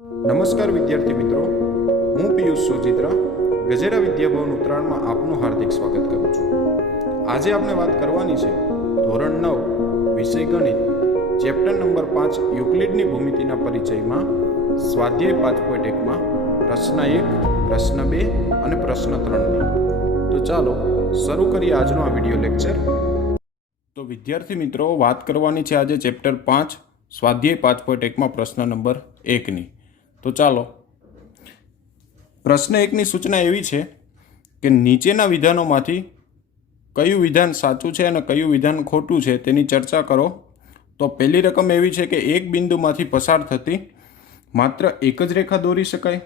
નમસ્કાર વિદ્યાર્થી મિત્રો, હું પિયુષ સોજિત્રા ગજેરા વિદ્યાભવન ઉત્તરાયણમાં આપનું હાર્દિક સ્વાગત કરું છું। આજે આપણે વાત કરવાની છે ધોરણ 9 વિષય ગણિત ચેપ્ટર નંબર 5 યુક્લિડની ભૂમિતિના પરિચયમાં સ્વાધ્યાય 5.1માં પ્રશ્ન 1, પ્રશ્ન 2 અને પ્રશ્ન 3ની। તો ચાલો શરૂ કરીએ આજનો આ વિડીયો લેક્ચર। તો વિદ્યાર્થી મિત્રો, વાત કરવાની છે આજે ચેપ્ટર 5 સ્વાધ્યાય 5.1માં પ્રશ્ન નંબર 1ની। તો ચાલો, પ્રશ્ન 1ની સૂચના એવી છે કે નીચેના વિધાનોમાંથી કયું વિધાન સાચું છે અને કયું વિધાન ખોટું છે તેની ચર્ચા કરો। તો પહેલી રકમ એવી છે કે એક બિંદુમાંથી પસાર થતી માત્ર એક જ રેખા દોરી શકાય।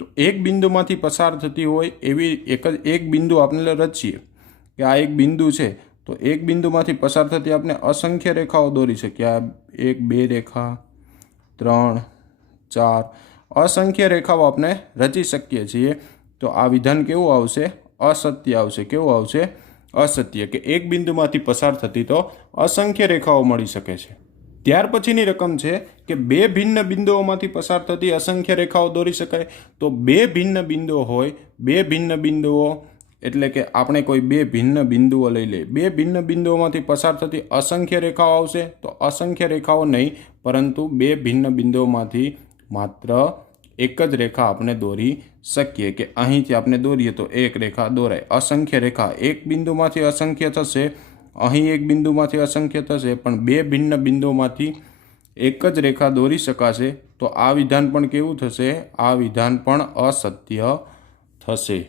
તો એક બિંદુમાંથી પસાર થતી હોય એવી એક બિંદુ આપણે રચીએ કે આ એક બિંદુ છે, તો એક બિંદુમાંથી પસાર થતી આપણે અસંખ્ય રેખાઓ દોરી શકીએ। આ 1, 2 રેખા, 3, 4 असंख्य रेखाओं आपने रची शकीए छीए। तो आ विधान केवुं आवशे? असत्य आवशे। केवुं आवशे? असत्य। के एक बिंदुमांथी पसार थती तो असंख्य रेखाओं मळी शके छे। त्यार पछीनी रकम छे के बे भिन्न बिंदुओमांथी पसार थती असंख्य रेखाओं दोरी शकाय। तो बे भिन्न बिंदुओ होय, बे भिन्न बिंदुओ एटले के आपणे कोई बे भिन्न बिंदुओ लई ले, बे भिन्न बिंदुओमांथी पसार थती असंख्य रेखाओं आवशे। तो असंख्य रेखाओं नहीं, परंतु बे भिन्न बिंदुओमांथी मात्र एक ज रेखा आपने दौरी शकीए। के अहींथी आपने दौरीए तो एक रेखा दौराय। असंख्य रेखा एक बिंदुमांथी असंख्य थशे, अहीं एक बिंदुमांथी असंख्य थशे, पण बे भिन्न बिंदुमांथी एक ज रेखा दौरी शकाशे। तो आ विधान पण केवुं थशे? आ विधान पण असत्य थशे।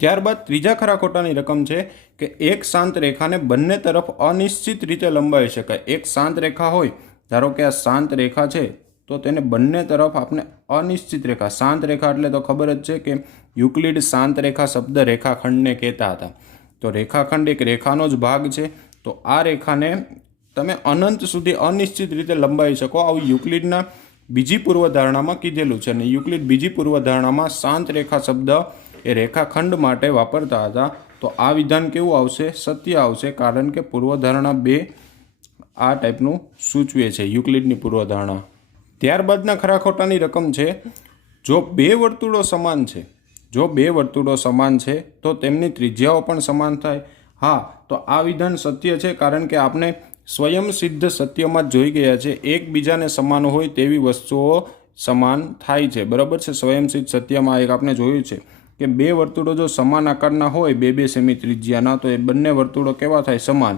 त्यारबाद त्रीजा खरा खोटानी रकम छे के एक शांत रेखाने बंने तरफ अनिश्चित रीते लंबावी शकाय। एक शांत रेखा होय, धारो के आ शांत रेखा छे, तो तेने बंने तरफ आपने अनिश्चित रेखा, शांत रेखा एटले तो खबर ज छे के युक्लिड शांत रेखा शब्द रेखाखंड ने कहेता हता। तो रेखाखंड एक रेखानो ज भाग छे। तो आ रेखाने तमे अनंत सुधी अनिश्चित रीते लंबावी शको। आवुं युक्लिडना बीजी पूर्वधारणामां कीधेलुं छे। अने युक्लिड बीजी पूर्वधारणामां शांत रेखा शब्द ए रेखाखंड माटे वापरता हता। तो आ विधान केवुं आवशे? सत्य आवशे, कारण के पूर्वधारणा 2 आ टाइपनुं सूचवे छे, युक्लिडनी पूर्वधारणा। त्यारबादना खरा खोटानी रकम छे, जो बे वर्तुळो समान छे, जो बे वर्तुळो समान छे तो तेमनी त्रिज्याओ पण समान थाय। हाँ, तो आ विधान सत्य छे, कारण के आपने स्वयं सिद्ध सत्यमां ज जोई गया छे एकबीजाने समान होय तेवी वस्तुओ समान थाय छे। बराबर छे। स्वयं सिद्ध सत्यमां एक आपने जोयुं छे के बे वर्तुळो जो समान आकारना होय 2-2 सेमी त्रिज्याना, तो ए बंने वर्तुळो केवा थाय? समान।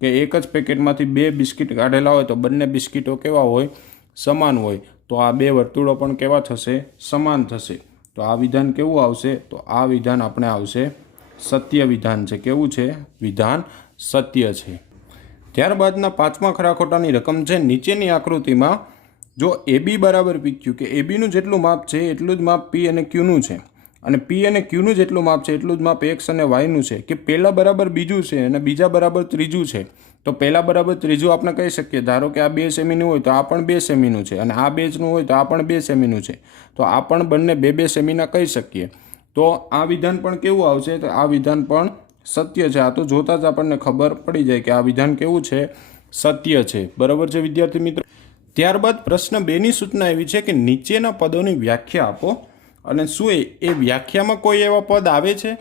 के एक ज पेकेटमांथी 2 बिस्किट काढेला होय तो बंने बिस्किटो केवा होय? समान होय। तो आ बे वर्तुळो पण केवा थशे? समान थशे। तो आ विधान केवुं आवशे? तो आ विधान आपणे आवशे सत्य विधान छे। केवुं छे? विधान सत्य छे। त्यारबादना पांचमा खरा खोटानी रकम छे, नीचेनी आकृतिमां जो AB बराबर PQ, के AB नुं जेटલું માપ છે એટલું જ માપ P અને Q નું છે, અને P અને Q નું જેટલું માપ છે એટલું જ માપ X અને Y નું છે, કે પહેલા બરાબર બીજું છે અને બીજા બરાબર ત્રીજું છે। તો પહેલા બરાબર ત્રીજું આપણે કહી શકીએ, ધારો કે આ 2 સેમીનું હોય તો આ પણ 2 સેમીનું છે, અને આ 2 નું હોય તો આ પણ 2 સેમીનું છે। તો આ પણ બંને 2-2 સેમીના કહી શકીએ। તો આ વિધાન પણ કેવું આવશે? તો આ વિધાન પણ સત્ય છે। આ તો જોતા જ આપણને ખબર પડી જાય કે આ વિધાન કેવું છે? સત્ય છે। બરાબર છે વિદ્યાર્થી મિત્રો। ત્યારબાદ પ્રશ્ન 2ની સૂચના એવી છે કે નીચેના પદોની વ્યાખ્યા આપો, અને શું એ વ્યાખ્યામાં કોઈ એવા પદ આવે છે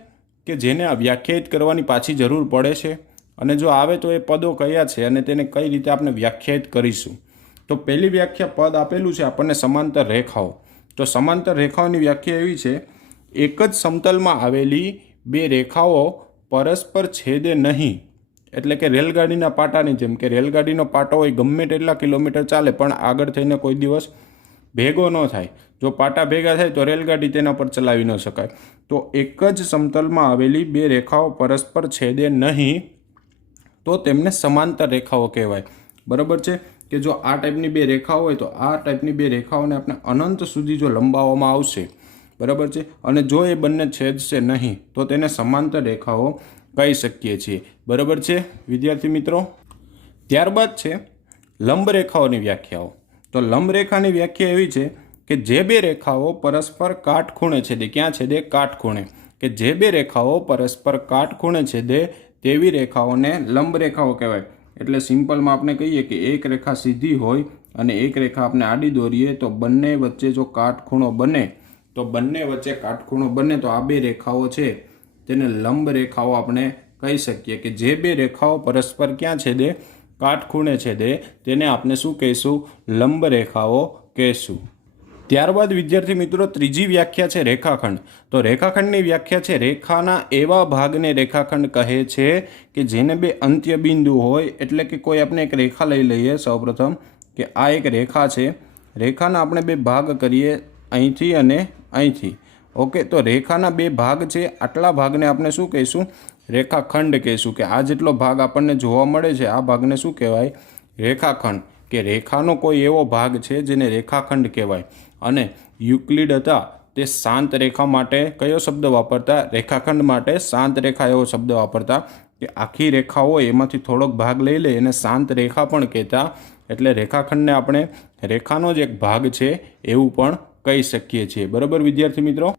કે જેને આ વ્યાખ્યાયિત કરવાની પાછી જરૂર પડે છે? અને જો આવે તો એ પદો કયા છે અને તેને કઈ રીતે આપણે વ્યાખ્યાયિત કરીશું? તો પહેલી વ્યાખ્યા પદ આપેલું છે આપણને સમાંતર રેખાઓ। તો સમાંતર રેખાઓની વ્યાખ્યા એવી છે, એક જ સમતલમાં આવેલી બે રેખાઓ પરસ્પર છેદે નહીં। એટલે કે રેલગાડીના પાટાની જેમ, કે રેલગાડીનો પાટો હોય ગમે તેટલા કિલોમીટર ચાલે પણ આગળ થઈને કોઈ દિવસ ભેગો ન થાય। જો પાટા ભેગા થાય તો રેલગાડી તેના પર ચલાવી ન શકાય। તો એક જ સમતલમાં આવેલી બે રેખાઓ પરસ્પર છેદે નહીં તો તેમને સમાંતર રેખાઓ કહેવાય। બરાબર છે। કે જો આ ટાઈપની બે રેખાઓ હોય તો આ ટાઈપની બે રેખાઓને આપણે અનંત સુધી જો લંબાવવામાં આવશે, બરાબર છે, અને જો એ બંને છેદશે નહીં તો તેને સમાંતર રેખાઓ કહી શકીએ છીએ। બરાબર છે વિદ્યાર્થી મિત્રો। ત્યારબાદ છે લંબ રેખાઓની વ્યાખ્યાઓ। તો લંબ રેખાની વ્યાખ્યા એવી છે કે જે બે રેખાઓ પરસ્પર કાટખૂણે છેદે, ક્યાં છેદે? કાટખૂણે। કે જે બે રેખાઓ પરસ્પર કાટખૂણે છેદે તેવી રેખાઓને લંબ રેખાઓ કહેવાય। એટલે સિમ્પલમાં આપણે કહીએ કે એક રેખા સીધી હોય અને એક રેખા આપણે આડી દોરીએ તો બંને વચ્ચે જો કાટખૂણો બને તો બંને વચ્ચે કાટખૂણો બને તો આ બે રેખાઓ છે તેને લંબ રેખાઓ આપણે કહી શકીએ કે જે બે રેખાઓ પરસ્પર ક્યાં છેદે? કાટખૂણે છેદે તેને આપણે શું કહીશું? લંબ રેખાઓ કહીશું. ત્યારબાદ વિદ્યાર્થી મિત્રો ત્રીજી વ્યાખ્યા છે રેખાખંડ. તો રેખાખંડની વ્યાખ્યા છે રેખાના એવા ભાગને રેખાખંડ કહે છે કે જેને બે અંત્યબિંદુ હોય. એટલે કે કોઈ આપણે એક રેખા લઈ લઈએ સૌપ્રથમ કે આ એક રેખા છે, રેખાના આપણે બે ભાગ કરીએ અહીંથી અને અહીંથી. ઓકે, તો રેખાના બે ભાગ છે, આટલા ભાગને આપણે શું કહીશું? રેખાખંડ કહીશું. કે આ જેટલો ભાગ આપણને જોવા મળે છે આ ભાગને શું કહેવાય? રેખાખંડ. કે રેખાનો કોઈ એવો ભાગ છે જેને રેખાખંડ કહેવાય. અને યુક્લિડ હતા તે શાંત રેખા માટે કયો શબ્દ વાપરતા? રેખાખંડ માટે શાંત રેખા એવો શબ્દ વાપરતા કે આખી રેખા હોય એમાંથી થોડોક ભાગ લઈ લે એને શાંત રેખા પણ કહેતા. એટલે રેખાખંડને આપણે રેખાનો જ એક ભાગ છે એવું પણ કહી શકીએ છીએ. બરાબર વિદ્યાર્થી મિત્રો.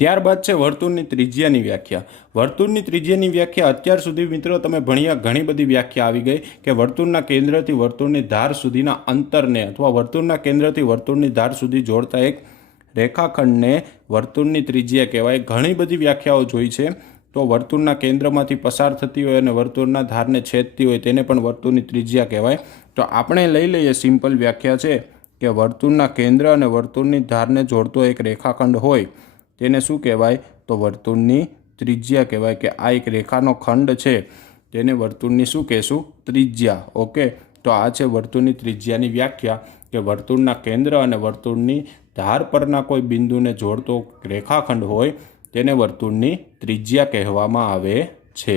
ત્યારબાદ છે વર્તુળની ત્રિજ્યાની વ્યાખ્યા. વર્તુળની ત્રિજ્યાની વ્યાખ્યા અત્યાર સુધી મિત્રો તમે ભણ્યા ઘણી બધી વ્યાખ્યા આવી ગઈ કે વર્તુળના કેન્દ્રથી વર્તુળની ધાર સુધીના અંતરને અથવા વર્તુળના કેન્દ્રથી વર્તુળની ધાર સુધી જોડતા એક રેખાખંડને વર્તુળની ત્રિજ્યા કહેવાય. ઘણી બધી વ્યાખ્યાઓ જોઈ છે. તો વર્તુળના કેન્દ્રમાંથી પસાર થતી હોય અને વર્તુળના ધારને છેદતી હોય તેને પણ વર્તુળની ત્રિજ્યા કહેવાય. તો આપણે લઈ લઈએ સિમ્પલ વ્યાખ્યા છે કે વર્તુળના કેન્દ્ર અને વર્તુળની ધારને જોડતો એક રેખાખંડ હોય તેને શું કહેવાય? તો વર્તુળની ત્રિજ્યા કહેવાય. કે આ એક રેખાનો ખંડ છે તેને વર્તુળની શું કહેશું? ત્રિજ્યા. ઓકે, તો આ છે વર્તુળની ત્રિજ્યાની વ્યાખ્યા કે વર્તુળના કેન્દ્ર અને વર્તુળની ધાર પરના કોઈ બિંદુને જોડતો રેખાખંડ હોય તેને વર્તુળની ત્રિજ્યા કહેવામાં આવે છે.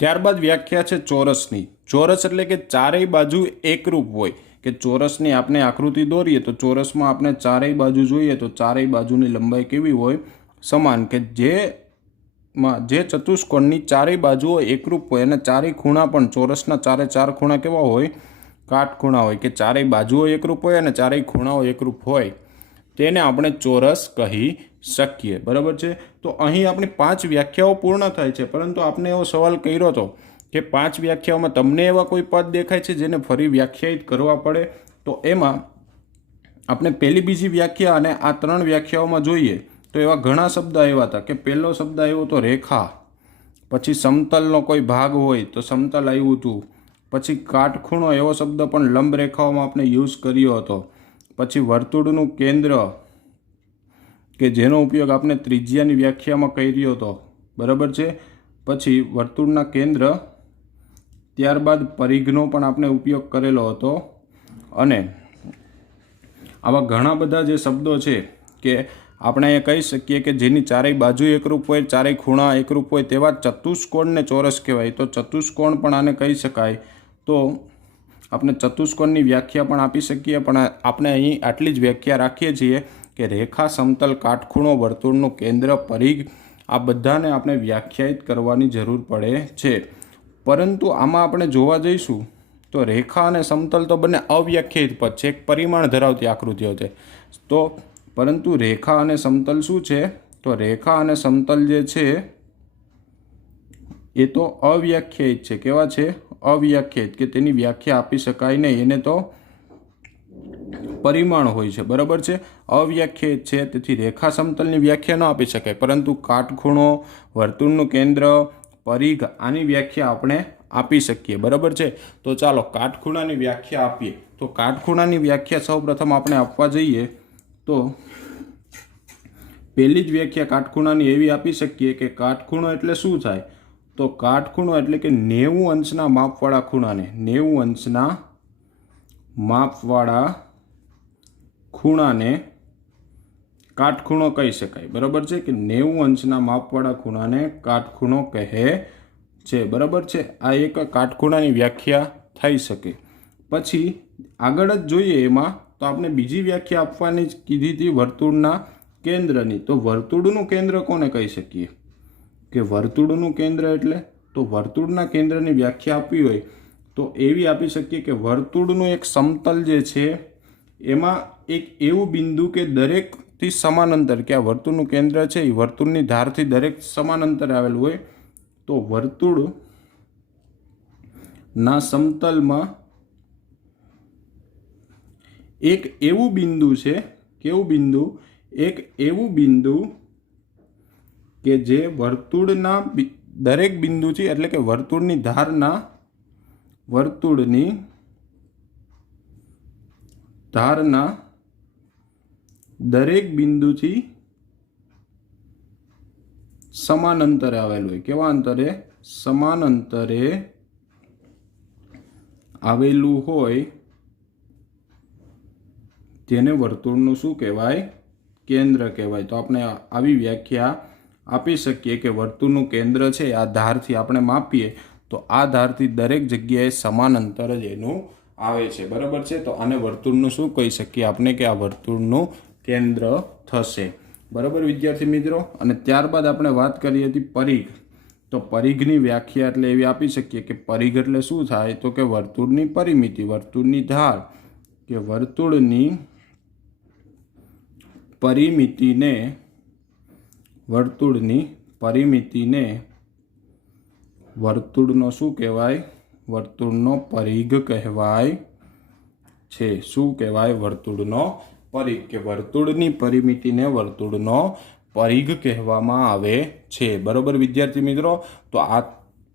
ત્યારબાદ વ્યાખ્યા છે ચોરસની. ચોરસ એટલે કે ચારેય બાજુ એકરૂપ હોય. કે ચોરસની આપણે આકૃતિ દોરીએ તો ચોરસમાં આપણે ચારેય બાજુ જોઈએ તો ચારેય બાજુની લંબાઈ કેવી હોય? સમાન. કે જે ચતુષ્કોણની ચારેય બાજુઓ એકરૂપ હોય અને ચારેય ખૂણા પણ ચોરસના ચાર ખૂણા કેવા હોય? કાટખૂણા હોય. કે ચારેય બાજુઓ એકરૂપ હોય અને ચારેય ખૂણાઓ એકરૂપ હોય તેને આપણે ચોરસ કહી શકીએ. બરાબર છે. તો અહીં આપણી 5 વ્યાખ્યાઓ પૂર્ણ થાય છે. પરંતુ આપણે એવો સવાલ કર્યો હતો કે 5 વ્યાખ્યાઓમાં તમને એવા કોઈ પદ દેખાય છે જેને ફરી વ્યાખ્યાયિત કરવા પડે? તો એમાં આપણે પહેલી બીજી વ્યાખ્યા અને આ 3 વ્યાખ્યાઓમાં જોઈએ તો એવા ઘણા શબ્દ આવ્યા હતા. કે પહેલો શબ્દ આવ્યો તો રેખા, પછી સમતલનો કોઈ ભાગ હોય તો સમતલ આવ્યું હતું, પછી કાટખૂણો એવો શબ્દ પણ લંબ રેખાઓમાં આપણે યુઝ કર્યો હતો, પછી વર્તુળનું કેન્દ્ર કે જેનો ઉપયોગ આપણે ત્રિજ્યાની વ્યાખ્યામાં કર્યો હતો. બરાબર છે. પછી વર્તુળના કેન્દ્ર, ત્યારબાદ પરિઘનો પણ આપણે ઉપયોગ કરેલો હતો. અને આવા ઘણા બધા જે શબ્દો છે કે આપણે અહીંયા કહી શકીએ કે જેની ચારેય બાજુ એકરૂપ હોય, ચારેય ખૂણા એકરૂપ હોય તેવા ચતુષ્કોણને ચોરસ કહેવાય. તો ચતુષ્કોણ પણ આને કહી શકાય. તો આપણે ચતુષ્કોણની વ્યાખ્યા પણ આપી શકીએ, પણ આપણે અહીં આટલી જ વ્યાખ્યા રાખીએ છીએ કે રેખા, સમતલ, કાટખૂણો, વર્તુળનું કેન્દ્ર, પરિઘ આ બધાને આપણે વ્યાખ્યાયિત કરવાની જરૂર પડે છે. પરંતુ આમાં આપણે જોવા જઈશું તો રેખા અને સમતલ તો બંને અવ્યાખ્યાયિત પદ છે, એક પરિમાણ ધરાવતી આકૃતિઓ છે. તો પરંતુ રેખા અને સમતલ શું છે? તો રેખા અને સમતલ જે છે એ તો અવ્યાખ્યાયિત છે. કેવા છે? અવ્યાખ્યાયિત. કે તેની વ્યાખ્યા આપી શકાય નહીં, એને તો પરિમાણ હોય છે. બરાબર છે. અવ્યાખ્યાયિત છે તેથી રેખા સમતલની વ્યાખ્યા ન આપી શકાય. પરંતુ કાટખૂણો, વર્તુળનું કેન્દ્ર, પરિઘ આની વ્યાખ્યા આપણે આપી શકીએ. બરાબર છે. તો ચાલો કાટખૂણાની વ્યાખ્યા આપીએ. તો કાટખૂણાની વ્યાખ્યા સૌપ્રથમ આપણે આપવા જઈએ તો પહેલી જ વ્યાખ્યા કાટખૂણાની એવી આપી શકીએ કે કાટખૂણો એટલે શું થાય? તો કાટખૂણો એટલે કે 90 અંશના માપવાળા ખૂણાને 90 અંશના માપવાળા ખૂણાને કાટખૂણો કહી શકાય. બરાબર છે. કે 90 અંશના માપવાળા ખૂણાને કાટખૂણો કહે છે. બરાબર છે. આ એક કાટખૂણાની વ્યાખ્યા થઈ શકે. પછી આગળ જ જોઈએ એમાં તો આપણે બીજી વ્યાખ્યા આપવાની જ કીધી હતી વર્તુળના કેન્દ્રની. તો વર્તુળનું કેન્દ્ર કોને કહી શકીએ? કે વર્તુળનું કેન્દ્ર એટલે તો વર્તુળના કેન્દ્રની વ્યાખ્યા આપવી હોય તો એવી આપી શકીએ કે વર્તુળનું એક સમતલ જે છે એમાં એક એવું બિંદુ કે દરેકથી સમાન અંતર, કે આ વર્તુળનું કેન્દ્ર છે એ વર્તુળની ધારથી દરેક સમાન અંતરે આવેલું હોય તો વર્તુળના સમતલમાં એક એવું બિંદુ છે, કેવું બિંદુ? એક એવું બિંદુ કે જે વર્તુળના દરેક બિંદુથી, એટલે કે વર્તુળની ધારના દરેક બિંદુથી સમાન અંતરે આવેલું હોય. કેવા અંતરે? સમાન અંતરે આવેલું હોય, જેને વર્તુળનું શું કહેવાય? કેન્દ્ર કહેવાય. તો આપણે આવી વ્યાખ્યા આપી શકીએ કે વર્તુળનું કેન્દ્ર છે આ ધારથી આપણે માપીએ તો આ ધારથી દરેક જગ્યાએ સમાન અંતર જ એનું આવે છે. બરાબર છે. તો આને વર્તુળનું શું કહી શકીએ આપણે? કે આ વર્તુળનું કેન્દ્ર થશે. બરાબર વિદ્યાર્થી મિત્રો. અને ત્યારબાદ આપણે વાત કરી હતી પરિઘ. તો પરિઘની વ્યાખ્યા એટલે એવી આપી શકીએ કે પરિઘ એટલે શું થાય? તો કે વર્તુળની પરિમિતિ, વર્તુળની ધાર, કે વર્તુળની પરિમિતિને વર્તુળનો શું કહેવાય? વર્તુળનો પરિઘ કહેવાય છે. શું કહેવાય? વર્તુળનો પરિઘ. કે વર્તુળની પરિમિતિને વર્તુળનો પરિઘ કહેવામાં આવે છે. બરોબર વિદ્યાર્થી મિત્રો. તો આ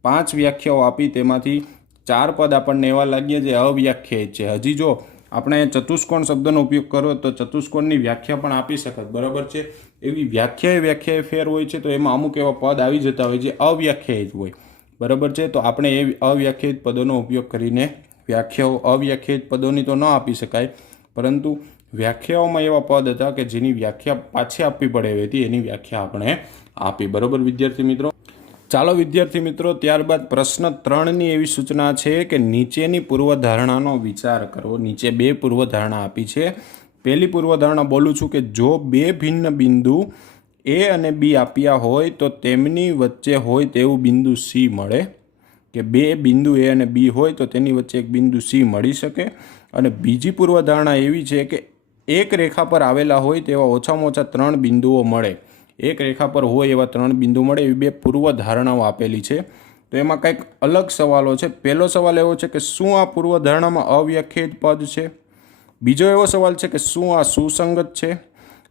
5 વ્યાખ્યાઓ આપી, તેમાંથી 4 પદ આપણને એવા લાગ્યા જે અવ્યાખ્યાયિત છે. હજી જો આપણે ચતુષ્કોણ શબ્દનો ઉપયોગ કરો તો ચતુષ્કોણની વ્યાખ્યા પણ આપી શકત. બરાબર છે. એવી વ્યાખ્યાએ ફેર હોય છે, તો એમાં અમુક એવા પદ આવી જતા હોય જે અવ્યાખ્યાયિત હોય. બરાબર છે. તો આપણે એ અવ્યાખ્યાયિત પદોનો ઉપયોગ કરીને વ્યાખ્યાઓ, અવ્યાખ્યાયિત પદોની તો ન આપી શકાય, પરંતુ વ્યાખ્યાઓમાં એવા પદ હતા કે જેની વ્યાખ્યા પાછી આપવી પડે એવી હતી, એની વ્યાખ્યા આપણે આપી. બરાબર વિદ્યાર્થી મિત્રો. ચાલો વિદ્યાર્થી મિત્રો, ત્યારબાદ પ્રશ્ન 3ની એવી સૂચના છે કે નીચેની પૂર્વધારણાનો વિચાર કરો. નીચે 2 પૂર્વધારણા આપી છે. પહેલી પૂર્વધારણા બોલું છું કે જો 2 ભિન્ન બિંદુ A અને B આપ્યા હોય તો તેમની વચ્ચે હોય તેવું બિંદુ C મળે. કે 2 બિંદુ A અને B હોય તો તેની વચ્ચે એક બિંદુ C મળી શકે. અને બીજી પૂર્વધારણા એવી છે કે એક રેખા પર આવેલા હોય તેવા ઓછામાં ઓછા 3 બિંદુઓ મળે. એક રેખા પર હોય એવા 3 બિંદુ મળે, એવી 2 પૂર્વધારણાઓ આપેલી છે. તો એમાં કંઈક અલગ સવાલો છે. પહેલો સવાલ એવો છે કે શું આ પૂર્વધારણામાં અવ્યાખ્યાયિત પદ છે? બીજો એવો સવાલ છે કે શું આ સુસંગત છે?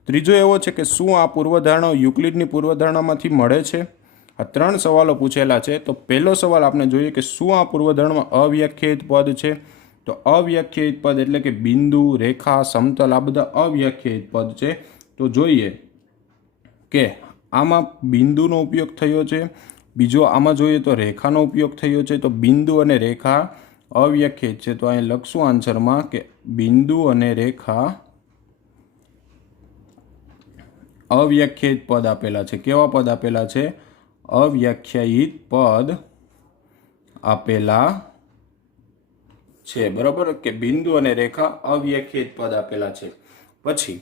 ત્રીજો એવો છે કે શું આ પૂર્વધારણાઓ યુક્લિડની પૂર્વધારણામાંથી મળે છે? આ 3 સવાલો પૂછેલા છે. તો પહેલો સવાલ આપણે જોઈએ કે શું આ પૂર્વધારણામાં અવ્યાખ્યાયિત પદ છે? તો અવ્યાખ્યાયિત પદ એટલે કે બિંદુ, રેખા, સમતલ, આ બધા અવ્યાખ્યાયિત પદ છે. તો જોઈએ કે આમાં બિંદુનો ઉપયોગ થયો છે. બીજો આમાં જોઈએ તો રેખાનો ઉપયોગ થયો છે. તો બિંદુ અને રેખા અવ્યાખ્યાયિત છે. તો અહીં લખશું આન્સરમાં કે બિંદુ અને રેખા અવ્યાખ્યાયિત પદ આપેલા છે. કેવા પદ આપેલા છે? અવ્યાખ્યાયિત પદ આપેલા છે. બરાબર, કે બિંદુ અને રેખા અવ્યાખ્યાયિત પદ આપેલા છે. પછી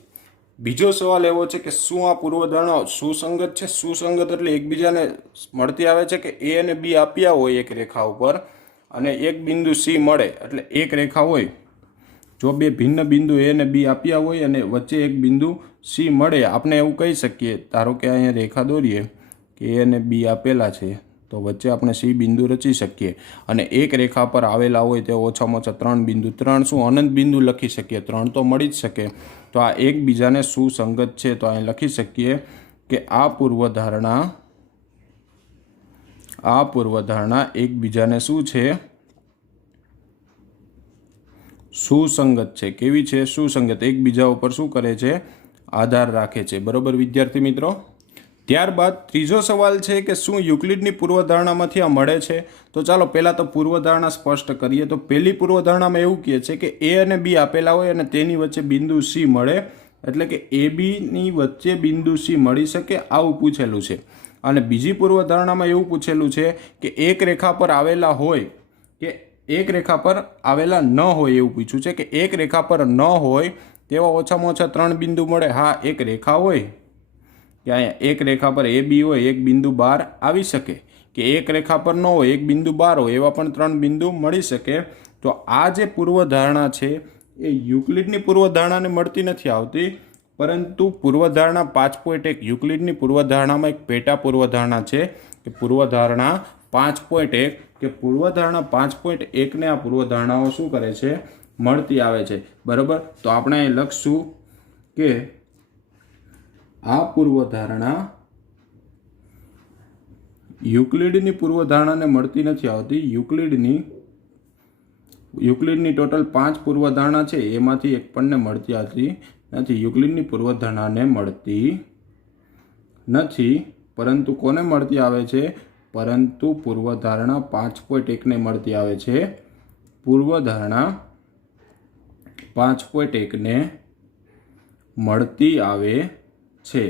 બીજો સવાલ એવો છે કે શું આ પૂર્વધારણા સુસંગત છે? સુસંગત એટલે એકબીજાને મળતી આવે છે કે A અને B આપ્યા હોય એક રેખા ઉપર અને એક બિંદુ C મળે, એટલે એક રેખા હોય, જો 2 ભિન્ન બિંદુ A અને B આપ્યા હોય અને વચ્ચે એક બિંદુ C મળે, આપણે એવું કહી શકીએ. ધારો કે અહીંયા રેખા દોરીએ કે A અને B આપેલા છે, તો વચ્ચે આપણે C બિંદુ રચી શકીએ. અને એક રેખા પર આવેલા હોય તે ઓછામાં ઓછા 3 બિંદુ, 3 શું અનંત બિંદુ લખી શકીએ, 3 તો મળી જ શકે. તો આ એકબીજાને સુસંગત છે. તો અહીં લખી શકીએ કે આ પૂર્વધારણા એકબીજાને શું છે? સુસંગત છે. કેવી છે? સુસંગત. એકબીજા ઉપર શું કરે છે? આધાર રાખે છે. બરોબર વિદ્યાર્થી મિત્રો. ત્યારબાદ ત્રીજો સવાલ છે કે શું યુક્લિડની પૂર્વધારણામાંથી આ મળે છે? તો ચાલો પહેલાં તો પૂર્વધારણા સ્પષ્ટ કરીએ. તો પહેલી પૂર્વધારણામાં એવું કહે છે કે A અને B આપેલા હોય અને તેની વચ્ચે બિંદુ C મળે, એટલે કે AB-ની વચ્ચે બિંદુ C મળી શકે, આવું પૂછેલું છે. અને બીજી પૂર્વધારણામાં એવું પૂછેલું છે કે એક રેખા પર આવેલા હોય કે એક રેખા પર આવેલા ન હોય, એવું પૂછ્યું છે કે એક રેખા પર ન હોય તેવા ઓછામાં ઓછા 3 બિંદુ મળે. હા, એક રેખા હોય કે અહીંયા એક રેખા પર AB હોય, એક બિંદુ બહાર આવી શકે, કે એક રેખા પર ન હોય, એક બિંદુ બહાર હોય, એવા પણ 3 બિંદુ મળી શકે. તો આ જે પૂર્વધારણા છે એ યુક્લિડની પૂર્વધારણાને મળતી નથી આવતી, પરંતુ પૂર્વધારણા 5.1 યુક્લિડની પૂર્વધારણામાં એક પેટા પૂર્વધારણા છે કે પૂર્વધારણા 5.1, કે પૂર્વધારણા 5.1ને આ પૂર્વધારણાઓ શું કરે છે? મળતી આવે છે, બરાબર। તો આપણે અહીં લખશું કે આ પૂર્વધારણા યુક્લિડની પૂર્વધારણાને મળતી નથી આવતી। યુક્લિડની ટોટલ 5 પૂર્વધારણા છે, એમાંથી એક પણને મળતી આવતી નથી। યુક્લિડની પૂર્વધારણાને મળતી નથી, પરંતુ કોને મળતી આવે છે? પરંતુ પૂર્વધારણા 5.1 ને મળતી આવે છે। પૂર્વધારણા 5.1 મળતી આવે છે।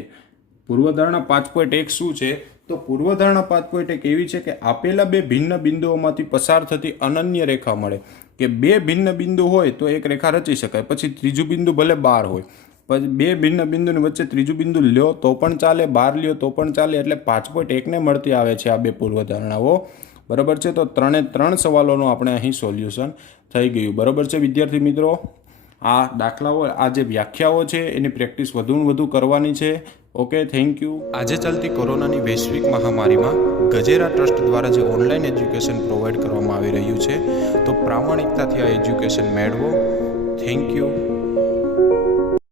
પૂર્વધારણા 5.1 શું છે? તો પૂર્વધારણા 5.1 એવી છે કે આપેલા બે ભિન્ન બિંદુઓમાંથી પસાર થતી અનન્ય રેખા મળે, કે બે ભિન્ન બિંદુ હોય તો એક રેખા રચી શકાય, પછી ત્રીજું બિંદુ ભલે 12 હોય, પછી બે ભિન્ન બિંદુની વચ્ચે ત્રીજું બિંદુ લ્યો તો પણ ચાલે, 12 લ્યો તો પણ ચાલે, એટલે 5.1 ને મળતી આવે છે આ બે પૂર્વધારણાઓ, બરાબર છે। તો 3 સવાલોનું આપણે અહીં સોલ્યુશન થઈ ગયું, બરાબર છે વિદ્યાર્થી મિત્રો। આ દાખલાઓ, આ જે વ્યાખ્યાઓ છે એની પ્રેક્ટિસ વધુ ને વધુ કરવાની છે। Okay, thank you. આજે ચાલતી કોરોનાની વૈશ્વિક મહામારીમાં ગજેરા ટ્રસ્ટ દ્વારા જે ઓનલાઈન એજ્યુકેશન પ્રોવાઈડ કરવામાં આવી રહ્યું છે, તો પ્રામાણિકતાથી આ એજ્યુકેશન મેળવો। Thank you.